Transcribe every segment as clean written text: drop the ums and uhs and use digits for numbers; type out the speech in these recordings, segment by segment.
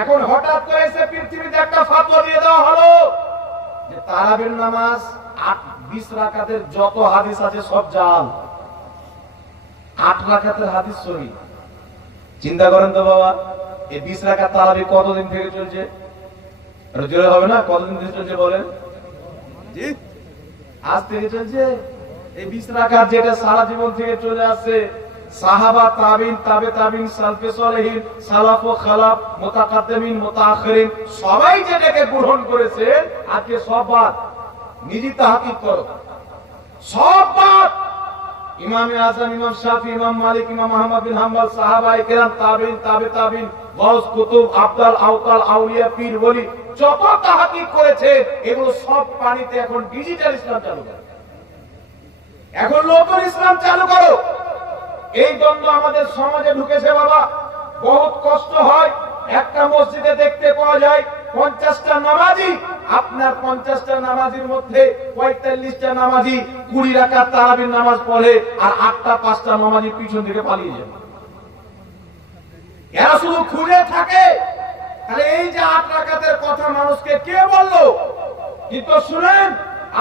এখন হঠাৎ করে এসে পৃথিবীতে একটা ফতোয়া দিয়ে দেওয়া হলো যে তারাবির নামাজ 20 রাকাতের যত হাদিস আছে সব জাল, 8 রাকাতের হাদিস সহি। চিন্তা করেন তো বাবা, এই 20 রাকাত তারাবি কতদিন থেকে চলছে? জোরে হবে না? কতদিন থেকে চলছে বলেন? জি, আজ থেকে চলছে। এই 20 রাকাত যেটা সারা জীবন থেকে চলে আসছে, সাহাবা, তাবিন, তাবে তাবিন, সালফে সালেহিন, সালাফ ও খালাফ, মুতাকাদ্দিমিন, মুতাআখিরিন সবাই যেটাকে গ্রহণ করেছে, আজকে সব বাদ। নিজে তাহকিক করো, সব বাদ। ইমামে আযম, ইমাম শাফি, ইমাম মালিক, ইমাম আহমদ বিন হাম্বল, সাহাবায়ে কেরাম, তাবিন, তাবে তাবিন, গাউস, কুতুব, আবদাল, আওতাল, আউলিয়া, পীর, ওলি যত তাহকিক করেছে, এগুলো সব পানিতে। এখন ডিজিটাল ইসলাম চালু করো, এখন নতুন ইসলাম চালু করো। এই দ্বন্দ্ব আমাদের সমাজে ঢুকেছে বাবা, বহুত কষ্ট হয়। একটা মসজিদে দেখতে পাওয়া যায় 50টা নামাজি, আপনার 50টা নামাজির মধ্যে 45টা নামাজি 20 রাকাত তারাবির নামাজ পড়ে, আর 8টা-5টা নামাজি পিছন থেকে পালিয়ে যায়। এরা শুধু খুঁজে থাকে। তাহলে এই যে 8 রাকাতের কথা মানুষকে কে বললো? কিন্তু শুনেন,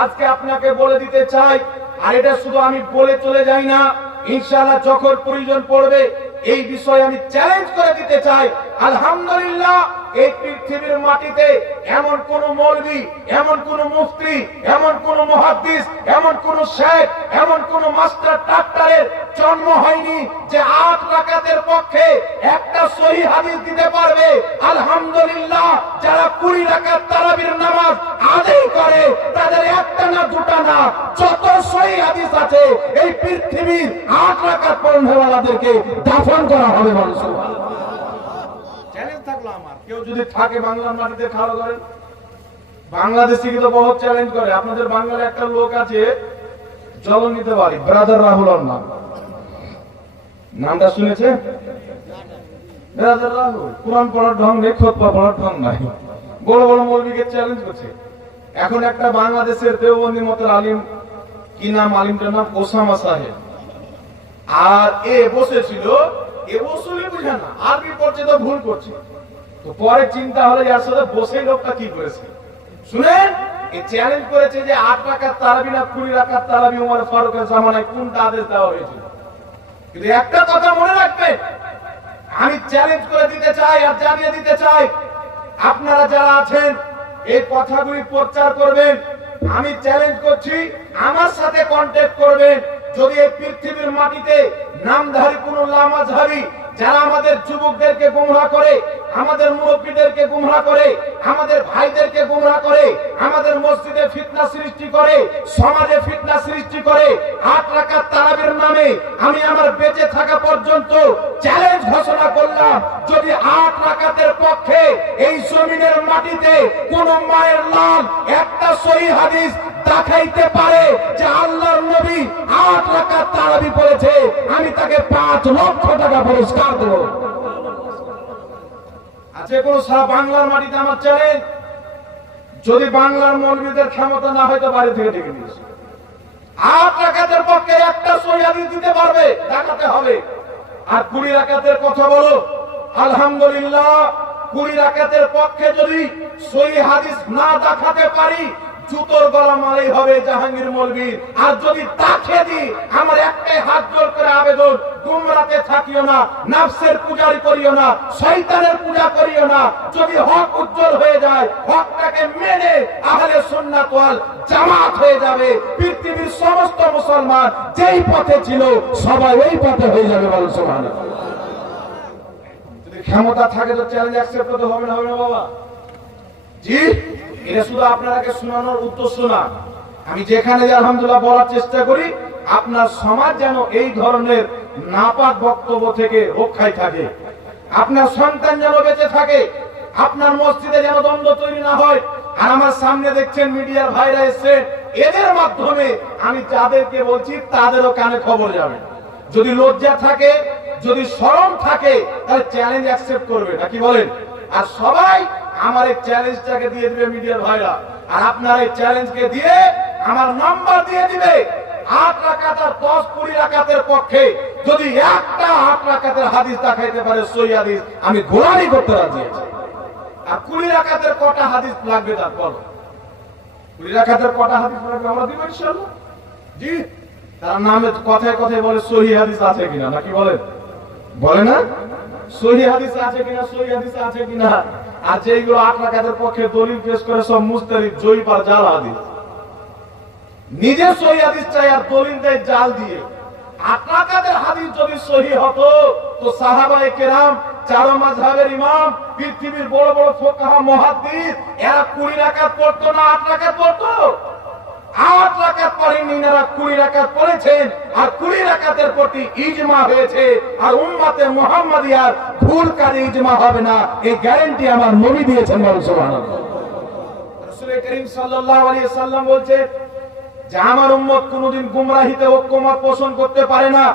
আজকে আপনাকে বলে দিতে চাই, আর এটা শুধু আমি বলে চলে যাই না, ইনশাআল্লাহ যখন প্রয়োজন পড়বে এই বিষয়ে আমি চ্যালেঞ্জ করে দিতে চাই। আলহামদুলিল্লাহ, এই পৃথিবীর মাটিতে এমন কোন মৌলবী, এমন কোন মুফতি, এমন কোন মুহাদ্দিস, এমন কোন শেখ, এমন কোন মাস্টার ডাক্তারের জন্ম হয়নি যে 8 রাকাতের পক্ষে একটা সহিহ হাদিস দিতে পারবে। আলহামদুলিল্লাহ, যারা 20 রাকাত তারাবির নামাজ আদায় করে, তাদের একটা না দুটা না, যত সহিহ হাদিস আছে এই পৃথিবীর 8 রাকাত পড়নেওয়ালাদেরকে দাফন করা হবে। চ্যালেঞ্জ থাকলো আমার, কেউ যদি থাকে বাংলার মাটিতে খাড়া করেন। বাংলাদেশি কিন্তু বহুত চ্যালেঞ্জ করে। আপনাদের বাংলার একটা লোক আছে, জলনিতে বাড়ি, ব্রাদার রাহুল নাম, নামটা শুনেছে? ব্রাদার রাহুল কোরআন পড়ার ঢং নেই, খুতবা পড়ার ঢং নাই, বড় বড় মৌলবীকে চ্যালেঞ্জ করছে। এখন একটা বাংলাদেশের দেওবন্দি মতের আলিম, কি নাম আলিমটার নাম? ওসামা সাহেব। আর এ বসেছিল, এ ওসুলি বুঝে না, আরবি পড়ছে তো ভুল করছে। তো পরে চিন্তা হলো এর সাথে বসে লোকটা কি করেছে শুনেন। এ চ্যালেঞ্জ করেছে যে 8 রাকাত তারাবি না 20 রাকাত তারাবি ওমর ফারুকের জামানায় কোনটা আদেশ দেওয়া হয়েছিল। কিন্তু একটা কথা মনে রাখবেন, আমি চ্যালেঞ্জ করে দিতে চাই আর জানিয়ে দিতে চাই, আপনারা যারা আছেন এই কথাগুলি প্রচার করবেন। আমি চ্যালেঞ্জ করছি, আমার সাথে কন্ট্যাক্ট করবেন। যদি এই পৃথিবীর মাটিতে নামধারী কোন লামাযহাবী যারা আমাদের যুবকদেরকে গুমরাহ করে, আমাদের মুরব্বীদেরকে গুমরাহ করে, আমাদের ভাইদেরকে গুমরাহ করে, আমাদের মসজিদে ফিতনা সৃষ্টি করে, সমাজে ফিতনা সৃষ্টি করে, 8 রাকাত তারাবির নামে আমি আমার বেঁচে থাকা পর্যন্ত চ্যালেঞ্জ ঘোষণা করলাম, যদি 8 রাকাতের পক্ষে এই জমিনের মাটিতে কোন মায়ের লাল একটা সহিহ হাদিস দেখাইতে পারে যে আল্লাহর নবী 8 রাকাত তারাবি পড়েছে, আমি তাকে 5 লক্ষ টাকা পুরস্কার দেব। আছে কোন সারা বাংলার মাটিতে আমার চ্যালেঞ্জ। যদি বাংলার মৌলবীদের ক্ষমতা না হয় তো বাড়ি থেকে ডেকে নিয়েছে, 8 রাকাতের পক্ষে একটা সহিহ হাদিস দিতে পারবে, দেখাতে হবে। আর 20 রাকাতের কথা বলো, আলহামদুলিল্লাহ 20 রাকাতের পক্ষে যদি সহিহ হাদিস না দেখাতে পারি, জুতোর গলা মালাই হবে জাহাঙ্গীর মৌলবীর। আর যদি তাকে দিই, আমার একটাই হাত জোর করে আবেদন, গুমরাতে থাকিও না, নফসের পূজারি করিও না, শয়তানের পূজা করিও না। যদি হক উজ্জ্বল হয়ে যায়, হকটাকে মেনে আহলে সুন্নাত ওয়াল জামাত হয়ে যাবে। পৃথিবীর সমস্ত মুসলমান যেই পথে ছিল সবাই ওই পথে হয়ে যাবে। বলো সুবহানাল্লাহ। যদি ক্ষমতা থাকে তো চ্যালেঞ্জ অ্যাকসেপ্ট করতে হবে না? হবে না বাবা? জি, এটা শুধু আপনাকে শোনানোর উত্তর শোনা। আমি যেখানে আলহামদুলিল্লাহ বলার চেষ্টা করি, আপনার সমাজ যেন এই ধরনের নাপাক বক্তব্য থেকে রক্ষায় থাকে, আপনার সন্তান যেন বেঁচে থাকে, আপনার মসজিদে যেন দ্বন্দ্ব তৈরি না হয়। আর আমার সামনে দেখছেন মিডিয়ার ভাইরা এসেছেন, এদের মাধ্যমে আমি যাদেরকে বলছি তাদেরও কানে খবর যাবে। যদি লজ্জা থাকে, যদি শরম থাকে, তাহলে চ্যালেঞ্জ অ্যাকসেপ্ট করবে, নাকি বলেন? আর সবাই আমার এই চ্যালেঞ্জটাকে দিয়ে দিবে মিডিয়ার ভাইরা, আর আপনার এই চ্যালেঞ্জকে দিয়ে আমার নাম্বার দিয়ে দিবে। 8 রাকাত আর 10-20 রাকাতের পক্ষে যদি একটা 8 রাকাতের হাদিস দেখাইতে পারে সহিহ হাদিস, আমি গোলামি করতে রাজি আছি। আর 20 রাকাতের কটা হাদিস লাগবে তার বলো? 20 রাকাতের কটা হাদিস লাগবে আমরা দিব ইনশাআল্লাহ। জি, তার নামে কথায় কথায় বলে সহিহ হাদিস আছে কিনা, নাকি বলে? বলে না সহিহ হাদিস আছে কিনা, সহিহ হাদিস আছে কিনা। আর যেগুলো 8 রাকাতের পক্ষে দলিল পেশ করে সব মুস্তারিদ জয়ীফ আর জাল হাদিস, নিজে সহিহ হাদিস চাই আর দলিল দেয় জাল দিয়ে। 8 রাকাতের হাদিস যদি সহিহ হতো তো সাহাবায়ে কেরাম, চারো মাযহাবের ইমাম, পৃথিবীর বড় বড় ফুকাহা মুহাদ্দিস এরা 20 রাকাত পড়তো না 8 রাকাত পড়তো? 8 রাকাত পড়েননি, এরা 20 রাকাত পড়েছেন। আর 20 রাকাতের প্রতি ইজমা হয়েছে। আর উম্মতে মুহাম্মাদিয়ার ভুলকারী ইজমা হবে না, এই গ্যারান্টি আমার নবী দিয়েছেন। সুবহানাল্লাহ। রাসূল করিম সাল্লাল্লাহু আলাইহি ওয়াসাল্লাম বলছে যে আমার উম্মত কোনদিন গুমরাহিতে ঐক্যমত পোষণ করতে পারে না।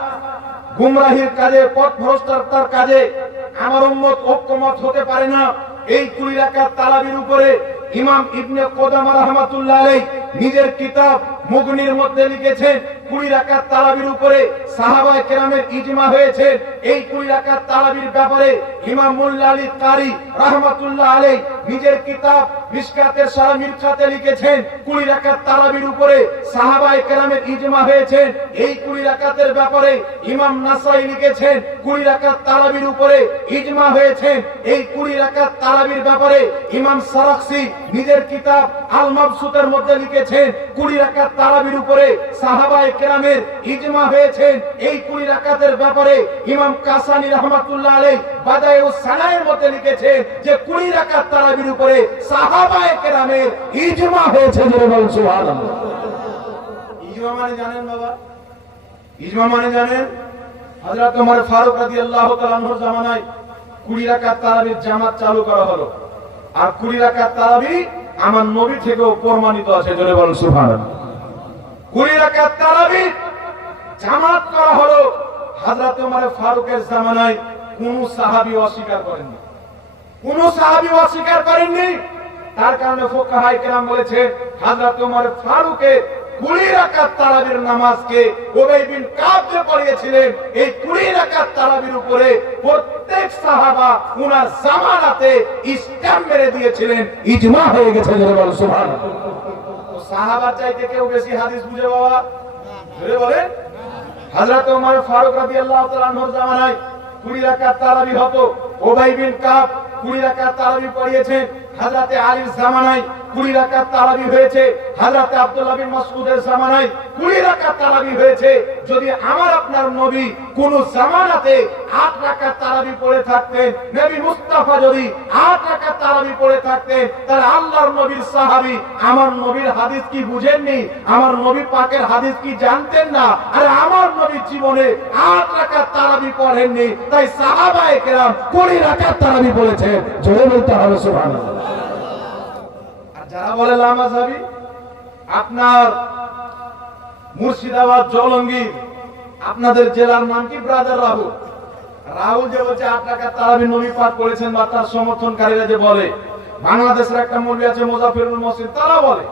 গুমরাহির কাজে, পথভ্রষ্টতার কাজে আমার উম্মত ঐক্যমত হতে পারে না। এই 20 রাকাত তারাবির উপরে ইমাম ইবনে কুদামা রাহমাতুল্লাহ আলাইহি নিজের কিতাব মুগনির মধ্যে লিখেছেন 20 রাকাত তারাবির উপরে সাহাবায়ে কেরামের ইজমা হয়েছে। এই 20 রাকাত তারাবির ব্যাপারে ইমাম মোল্লা আলী কারি রাহমাতুল্লাহ আলাইহি নিজের কিতাব মিশকাতের শাহ মিরকাতে লিখেছেন 20 রাকাত তারাবির উপরে সাহাবায়ে কেরামের ইজমা হয়েছে। এই 20 রাকাতের ব্যাপারে ইমাম নাসাই লিখেছেন 20 রাকাত তারাবির উপরে ইজমা হয়েছে। এই 20 রাকাত তারাবির ব্যাপারে ইমাম সারাখসি নিজের কিতাব আল মাবসুতের মধ্যে লিখেছেন 20 রাকাত তারাবির উপরে সাহাবায়ে কেরামের ইজমা হয়েছে। এই 20 রাকাতের ব্যাপারে ইমাম কাসানি রাহমাতুল্লাহ আলাইহি বাদায়ুস সানায়ের মধ্যে লিখেছেন যে 20 রাকাত তারাবির উপরে সাহাবায়ে কেরামের ইজমা হয়েছে। সুবহানাল্লাহ। ইজমা মানে জানেন বাবা? ইজমা মানে জানেন? হযরত ওমর ফারুক রাদিয়াল্লাহু তাআলা আনহুর জামানায় 20 রাকাত তারাবির জামাত চালু করা হলো। আর 20 রাকাত তারাবি আমার নবী থেকেও প্রমাণিত আছে। জোরে বলুন সুবহানাল্লাহ। 20 রাকাত তারাবি জামাত করা হলো। হযরত ওমর ফারুকের জামানায় কোন সাহাবী অস্বীকার করেননি, কোন সাহাবী অস্বীকার করেননি। তার কারণে ফুকাহায়ে কেরাম বলেছে হযরত ওমর ফারুকের 20 রাকাত তারাবির নামাজকে উবাই বিন কাব যে পড়িয়েছিলেন, এই 20 রাকাত তারাবির উপরে প্রত্যেক সাহাবা উনার জামানাতে ইসলাম মেরে দিয়েছিলেন। ইজমা হয়ে গেছে। জোরে বলুন সুবহানাল্লাহ। তো সাহাবা চাইতে কেউ বেশি হাদিস বুঝে বাবা? জোরে বলেন। হযরত ওমর ফারুক রাদিয়াল্লাহু তাআলা আনহুর জামানায় 20 রাকাত তারাবি হতো। উবাই বিন কাব 20 রাকাত তারাবি পড়িয়েছেন। হযরত আলীর জামানায় 20 রাকাত তারাবি হয়েছে। হযরত আব্দুল্লাহ বিন মাসউদের জামানায় 20 রাকাত তারাবি হয়েছে। যদি আমার আপনার নবী কোন জামানাতে 8 রাকাত তারাবি পড়ে থাকতেন, নবী মুস্তাফা যদি 8 রাকাত তারাবি পড়ে থাকতেন, তাহলে আল্লাহর নবীর সাহাবী আমার নবীর হাদিস কি বুঝেননি? আমার নবী পাকের হাদিস কি জানতেন না? আরে আমার নবী জীবনে 8 রাকাত তারাবি পড়েননি, তাই সাহাবায়ে কেরাম 20 রাকাত তারাবি পড়েছেন। জোরে বলতে হবে সুবহানাল্লাহ। যারা বলে লামাযাবি, আপনার মুর্শিদাবাদ জলঙ্গির আপনাদের জেলার নাম কি? ব্রাদার রাহুল। রাহুল যে বলছে 8 রাকাত তারাবি নবী পাক করেছেন, বা তার সমর্থনকারীরা যে বলে, বাংলাদেশের একটা মৌলভী আছে মুজাফফরুল মহসিন, তারা বলে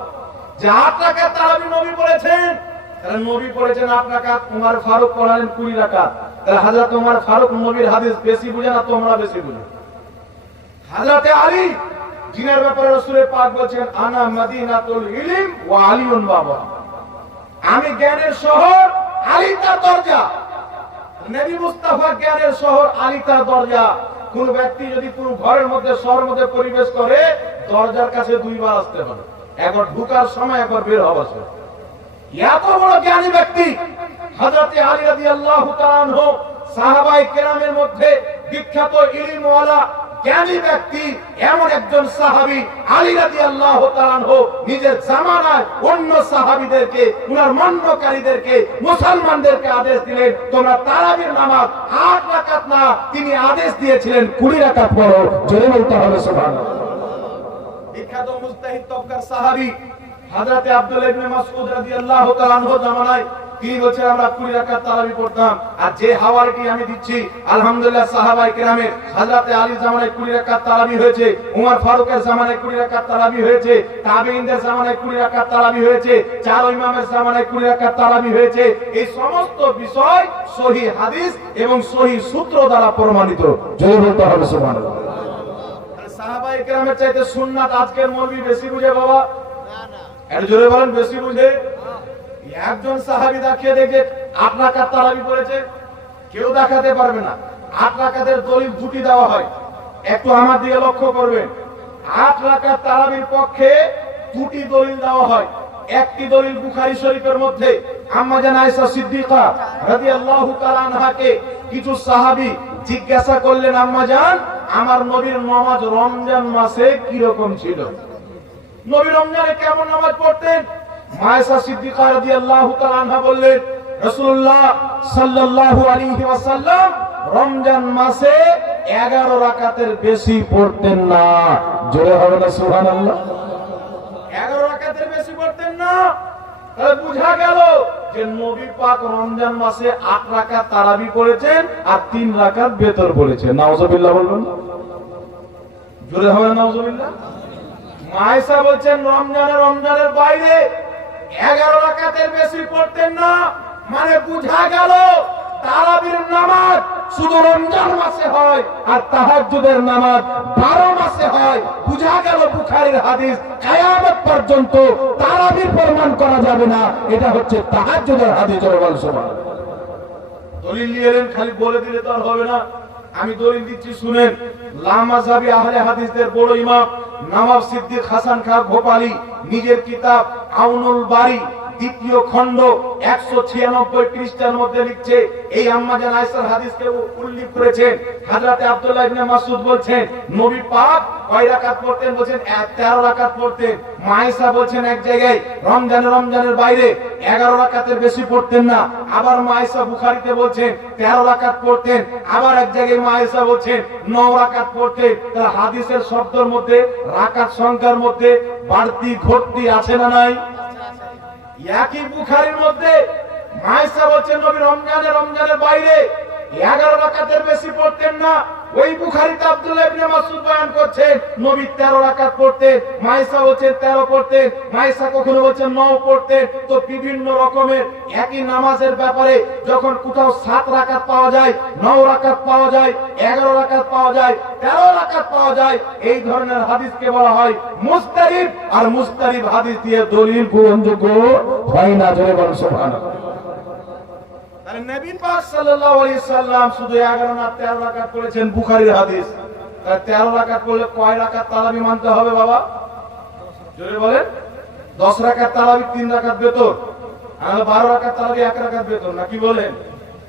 যে 8 রাকাত তারাবি নবী পড়েছেন। তাহলে নবী পড়েছেন 8 রাকাত, ওমর ফারুক পড়ালেন 20 রাকাত। তাহলে হযরত ওমর ফারুক নবীর হাদিস বেশি বুঝে না তোমরা বেশি বুঝো? হযরত আলী জিনের ব্যাপারে রাসূল পাক বলেছেন আনা মদিনাতুল ইলম ওয়া আলিউন বাবা, আমি জ্ঞানের শহর, আলী তার দরজা। নবী মুস্তাফা জ্ঞানের শহর, আলী তার দরজা। কোন ব্যক্তি যদি পুরো ঘরের মধ্যে, শহরের মধ্যে পরিবেশ করে, দরজার কাছে 2 বার আসতে হবে, একবার ঢোকার সময়, একবার বের হওয়ার সময়। এত বড় জ্ঞানী ব্যক্তি হযরত আলী রাদিয়াল্লাহু তাআলা আনহু, সাহাবায়ে কেরামের মধ্যে বিখ্যাত ইলমওয়ালা জ্ঞানী ব্যক্তি, এমন একজন সাহাবী আলী রাদিয়াল্লাহু তাআলা আনহু নিজের জামানায় অন্য সাহাবীদেরকে, উনার মান্যকারীদেরকে, মুসলমানদেরকে আদেশ দিলেন তোমরা তারাবির নামাজ 8 রাকাত না, তিনি আদেশ দিয়েছিলেন 20 রাকাত পড়ো। জোরে বলতে হবে সুবহানাল্লাহ। বিখ্যাত মুজতাহিদ তবকার সাহাবী হযরত আব্দুল্লাহ ইবনে মাসউদ রাদিয়াল্লাহু তাআলা আনহু জামানায় তিনি বলছেন আমরা 20 রাকাত তারাবি পড়তাম। আর যে হাওয়ালাটি আমি দিচ্ছি আলহামদুলিল্লাহ সাহাবায়ে কেরামের হযরত আলীর জামানায় 20 রাকাত তারাবি হয়েছে, ওমর ফারুকের জামানায় 20 রাকাত তারাবি হয়েছে, তাবেঈনদের জামানায় 20 রাকাত তারাবি হয়েছে, চার ইমামের জামানায় 20 রাকাত তারাবি হয়েছে। এই সমস্ত বিষয় সহিহ হাদিস এবং সহিহ সূত্র দ্বারা প্রমাণিত। জয় বলতে হবে সুবহানাল্লাহ। সাহাবায়ে কেরামের চাইতে সুন্নাত আজকের মৌলবি বেশি বুঝে বাবা? এর জোরে বলেন বেশি বুঝে? একজন সাহাবী দেখিয়ে দেখে 8 রাকাত তারাবি পড়েছে, কেউ দেখাতে পারবে না। 8 রাকাতের দলিল দুটি দেওয়া হয়, একটু আমার দিকে লক্ষ্য করবেন। 8 রাকাত তারাবির পক্ষে দুটি দলিল দেওয়া হয়। একটি দলিল বুখারী শরীফের মধ্যে আম্মা জান আয়েশা সিদ্দিকা রাদিয়াল্লাহু তাআলা আনহাকে কিছু সাহাবী জিজ্ঞাসা করলেন, আম্মা জান আমার নবীর নামাজ রমজান মাসে কি রকম ছিল? নবী রমজানে কেমন নামাজ পড়তেন? আয়েশা সিদ্দিকা রাদিয়াল্লাহু তাআলা আনহা বললেন, রাসূলুল্লাহ সাল্লাল্লাহু আলাইহি ওয়াসাল্লাম রমজান মাসে 11 রাকাতের বেশি পড়তেন না। জোরে হবে না সুবহানাল্লাহ? 11 রাকাতের বেশি পড়তেন না। তাহলে বোঝা গেল যে নবী পাক রমজান মাসে 8 রাকাত তারাবি পড়েছেন আর 3 রাকাত বেতর পড়েছেন। নাউজুবিল্লাহ বলুন। জোরে হবে নাউজুবিল্লাহ? আয়েশা বলছেন রমজানের বাইরে 11 রাকাতের বেশি পড়তেন না। মানে বোঝা গেল তারাবির নামাজ শুধু রমজান মাসে হয় আর তাহাজ্জুদের নামাজ 12 মাসে হয়। বোঝা গেল বুখারীর হাদিস কিয়ামত পর্যন্ত তারাবির প্রমাণ করা যাবে না, এটা হচ্ছে তাহাজ্জুদের হাদিস। সুবহানাল্লাহ। দলিল নিয়ে এলেন, খালি বলে দিলে তো আর হবে না। আমি দলিল দিচ্ছি শুনেন। লামাযাবি আহলে হাদিসদের বড় ইমাম নওয়াব সিদ্দিক হাসান খান ভোপালী নিজের কিতাব আউনুল বারী দ্বিতীয় খণ্ড 196 পৃষ্ঠার মধ্যে লিখছে, এই আম্মা জান আয়েশার হাদিসকে উল্লেখ করেছেন। হযরত আব্দুল্লাহ ইবনে মাসউদ বলছেন নবী পাক কয় রাকাত পড়তেন? বলেন 13 রাকাত পড়তেন। আয়েশা বলছেন এক জায়গায় রমজানের বাইরে 11 রাকাতের বেশি পড়তেন না। আবার আয়েশা বুখারীতে বলছেন 13 রাকাত পড়তেন। আবার এক জায়গায় আয়েশা বলছেন 9 রাকাত পড়তেন। তাহলে হাদিসের শব্দের মধ্যে রাকাত সংখ্যার মধ্যে বাড়তি ঘটতি আছে না নাই? একই বুখারীর মধ্যে আয়েশা বলছেন নবী রমজানের বাইরে 11 রাকাতের বেশি পড়তেন না। ওই বুখারীতে আব্দুল্লাহ ইবনে মাসউদ বয়ান করছেন নবী 13 রাকাত পড়তেন, আয়েশা বলছেন 13 পড়তেন, আয়েশা কখনো বলছেন 9 পড়তেন। তো বিভিন্ন রকমের একই নামাজের ব্যাপারে যখন কোথাও 7 রাকাত পাওয়া যায়, 9 রাকাত পাওয়া যায়, 11 রাকাত পাওয়া যায়, 13 রাকাত পাওয়া যায়, এই ধরনের হাদিসকে বলা হয় মুস্তারিব। আর মুস্তারিব হাদিস দিয়ে দলিল গ্রহণযোগ্য হয় না। জোরে বলুন সুবহানাল্লাহ। তাহলে নবী পাক সাল্লাল্লাহু আলাইহি সাল্লাম শুধু 11 না 13 রাকাত পড়েছেন, বুখারীর হাদিস। তাহলে 13 রাকাত পড়লে কয় রাকাত তারাবি মানতে হবে বাবা? জোরে বলেন। 10 রাকাত তারাবি 3 রাকাত বেতর, আর 12 রাকাত তারাবি 1 রাকাত বেতর, নাকি বলেন?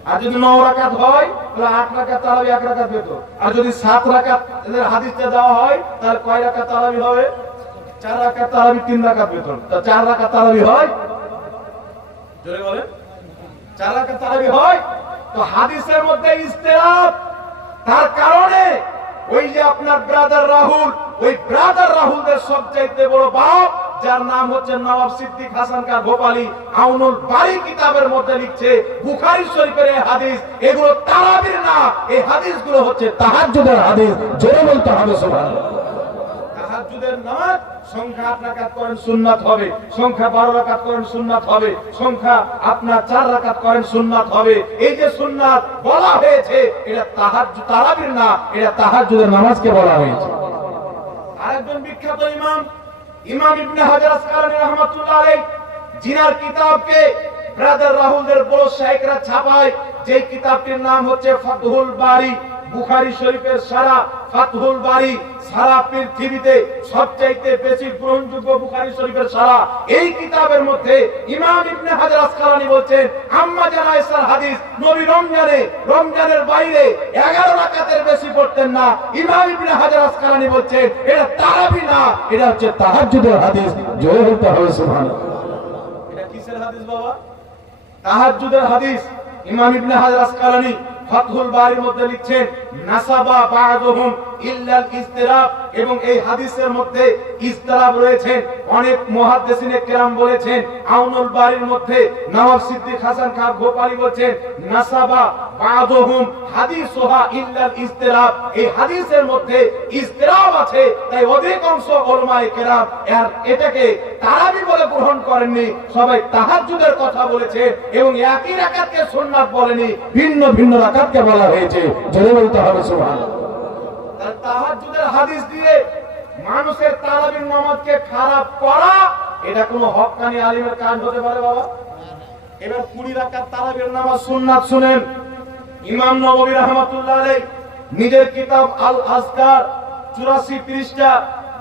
আর যদি 9 রাকাত হয় তাহলে 8 রাকাত তারাবি 1 রাকাত বেতর। আর যদি 7 রাকাত এর হাদিসটা দেওয়া হয় তাহলে কয় রাকাত তারাবি হবে? 4 রাকাত তারাবি 3 রাকাত বেতর। তো 4 রাকাত তারাবি হয়? জোরে বলেন। 4 রাকাত তারাবি হয়। তো হাদিসের মধ্যে ইস্তিরাব, তার কারণে ওই যে আপনার ব্রাদার রাহুল, ওই ব্রাদার রাহুলদের সবচাইতে বড় বাপ যার নাম হচ্ছে নওয়াব সিদ্দিক হাসান খান ভোপালী আউনুল বারী কিতাবের মধ্যে লিখছে বুখারী শরীফের এই হাদিস এগুলো তারাবির না, এই হাদিসগুলো হচ্ছে তাহাজ্জুদের হাদিস। জোরে বলতে হবে সুবহানাল্লাহ। তাহাজ্জুদের নামাজ সংখ্যা 8 রাকাত করেন সুন্নাত হবে, সংখ্যা 12 রাকাত করেন সুন্নাত হবে, সংখ্যা আপনার 4 রাকাত করেন সুন্নাত হবে। এই যে সুন্নাত বলা হয়েছে এটা তাহাজ্জুদ, তারাবির না, এটা তাহাজ্জুদের নামাজকে বলা হয়েছে। আরেকজন বিখ্যাত ইমাম ইবনে হাজার আসকালানী রাহমাতুল্লাহ আলাইহি, জিনার কিতাবকে ব্রাদার রাহুলদের বড় শাইখরা ছাপায়, যে কিতাবটির নাম হচ্ছে ফাতহুল বারী। বুখারী শরীফের সারা ফাতহুল বারী সারা পৃথিবীতে সবচাইতে বেশি গ্রহণযোগ্য বুখারী শরীফের সারা। এই কিতাবের মধ্যে ইমাম ইবনে হাজার আসকালানী বলছেন আম্মা জান আয়েশার হাদিস নবী রমজানের বাইরে 11 রাকাতের বেশি পড়তেন না। ইমাম ইবনে হাজার আসকালানী বলছেন এটা তারাবি না, এটা হচ্ছে তাহাজ্জুদের হাদিস। জোরে বলতে হবে সুবহানাল্লাহ। এটা কিসের হাদিস বাবা? তাহাজ্জুদের হাদিস। ইমাম ইবনে হাজার আসকালানী ফাতহুল বারীর মধ্যে লিখছেন নাসাবা বা'দুহুম ইল্লাল ইসতিরাব, এবং এই হাদিসের মধ্যে ইসতিরাব রয়েছে। অনেক মুহাদ্দিসিনে কেরাম বলেছেন আউনুল বারীর মধ্যে নওয়াব সিদ্দিক হাসান খান ভোপালী বলেছেন নাসাবা বা'দুহুম হাদিসুহা ইল্লাল ইসতিরাব, এই হাদিসের মধ্যে ইসতিরাব আছে, তাই অধিকাংশ উলামায়ে কেরাম এটাকে তারাবি বলে গ্রহণ করেননি, সবাই তাহাজ্জুদের কথা বলেছে এবং একই রাকাতকে সুন্নাত বলেনি, ভিন্ন ভিন্ন রাকাতকে বলা হয়েছে। জোরে বলতে হবে সুবহানাল্লাহ। তাহাজ্জুদের হাদিস দিয়ে মানুষের তারাবির নামাজকে খারাপ করা এটা কোনো হক্কানি আলিমের কাজ হতে পারে বাবা? এবার 20 রাকাত তারাবির নামাজ সুন্নাত শুনেন। ইমাম নববী রাহমাতুল্লাহ আলাইহি নিজের কিতাব আল আজকার 84 পৃষ্ঠা,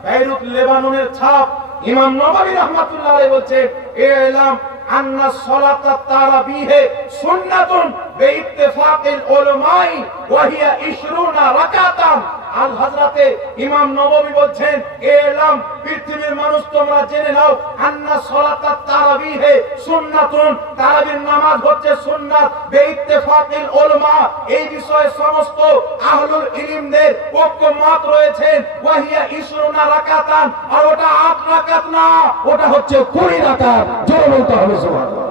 বেইরুত লেবাননের ছাপ, ইমাম নববী রাহমাতুল্লাহ আলাইহি বলছেন ইলাম আন্না সালাতা তারাবিহে সুন্নাতুন বিইত্তিফাকিল উলামাই ওয়া হিয়া 20 রাকাতান। আল হযরতে ইমাম নববী বলছেন ইলাম পৃথিবীর মানুষ তোমরা জেনে নাও আন্না সালাতা তারাবিহে সুন্নাতুন, তারাবির নামাজ হচ্ছে সুন্নাত বিইত্তিফাকিল উলামা, এই বিষয়ে সমস্ত আহলুল ইলমদের ঐকমত রয়েছে। ওয়া হিয়া 20 রাকাতান, আর ওটা 8 রাকাত না, ওটা হচ্ছে 20 রাকাত। জোরে বলতে হবে সুবহানাল্লাহ।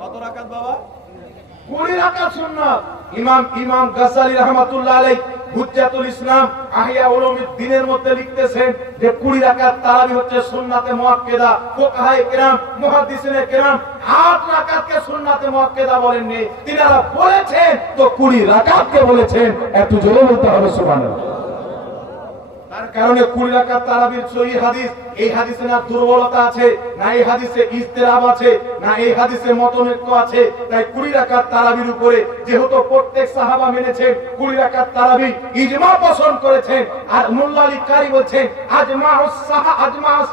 কত রাকাত বাবা? 20 রাকাত সুন্নাত। ইমাম গাজ্জালী রাহমাতুল্লাহ আলাইহি হুজ্জাতুল ইসলাম আহিয়া উলুমিদ্দিনের মধ্যে লিখতেছেন যে 20 রাকাত তারাবি হচ্ছে সুন্নাতে মুআক্কাদা। ফুকাহায়ে কেরাম, মুহাদ্দিসিনে কেরাম 8 রাকাতকে সুন্নাতে মুআক্কাদা বলেননি, তিনারা বলেছেন তো 20 রাকাতকে বলেছেন। একটু জোরে বলতে হবে সুবহানাল্লাহ। তার কারণে 20 রাকাত তারাবির সহিহ হাদিস, এই হাদিসে না দুর্বলতা আছে, না এই হাদিসে ইজতিরাব আছে, না এই হাদিসে মতনৈক্য আছে। তাই 20 রাকাত তারাবির উপরে যেহেতু প্রত্যেক সাহাবা মেনেছেন, 20 রাকাত তারাবি ইজমা পোষণ করেছেন। আর মোল্লা আলী কারি বলছেন আজমাউস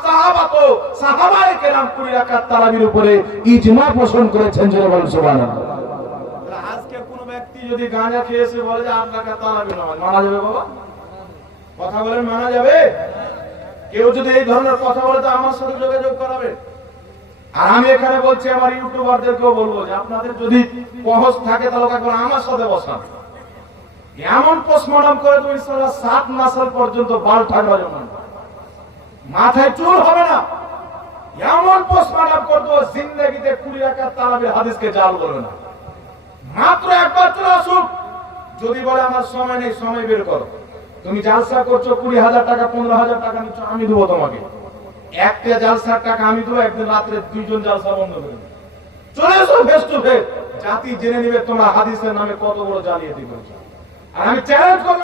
সাহাবাতো, সাহাবায়ে কেরাম 20 রাকাত তারাবির উপরে ইজমা পোষণ করেছেন। জোরে বলুন সুবহানাল্লাহ। আজকে কোন ব্যক্তি যদি গাঁজা খেয়েছে বলে যে 8 রাকাত তারাবি নামাজ মানা যাবে বাবা? কথা বলেন, মানা যাবে? কেউ যদি এই ধরনের কথা বলে তো আমার সাথে যোগাযোগ করাবে। আর আমি এখানে বলছি আমার ইউটিউবারদেরকেও বলবো যে আপনাদের যদি পহস থাকে তাহলে একবার আমার সাথে বসান। এমন পোস্টমর্টম করে তুমি ইনশাআল্লাহ 7 নাসল পর্যন্ত বাল ঠাকরা জমান, মাথায় চুল হবে না। এমন পোস্টমর্টম করতে জিন্দেগিতে 20 রাকাত তারাবির হাদিসকে জাল বলবে না। মাত্র একবার চলে আসুক, যদি বলে আমার সময় নেই, সময় বের করো। তুমি জালসা করছো 20,000 টাকা 15,000 টাকা নিচ্ছ, আমি দেবো তোমাকে। একটা জালসার টাকা আমি দেবো, একদিন রাত্রে 2 জন জালসা বন্ধ করে দেবো। চলে এসো ফেস টু ফেস, জাতি জেনে নিবে তোমরা হাদিসের নামে কত বড় জালিয়াতি করেছো। আর আমি চ্যালেঞ্জ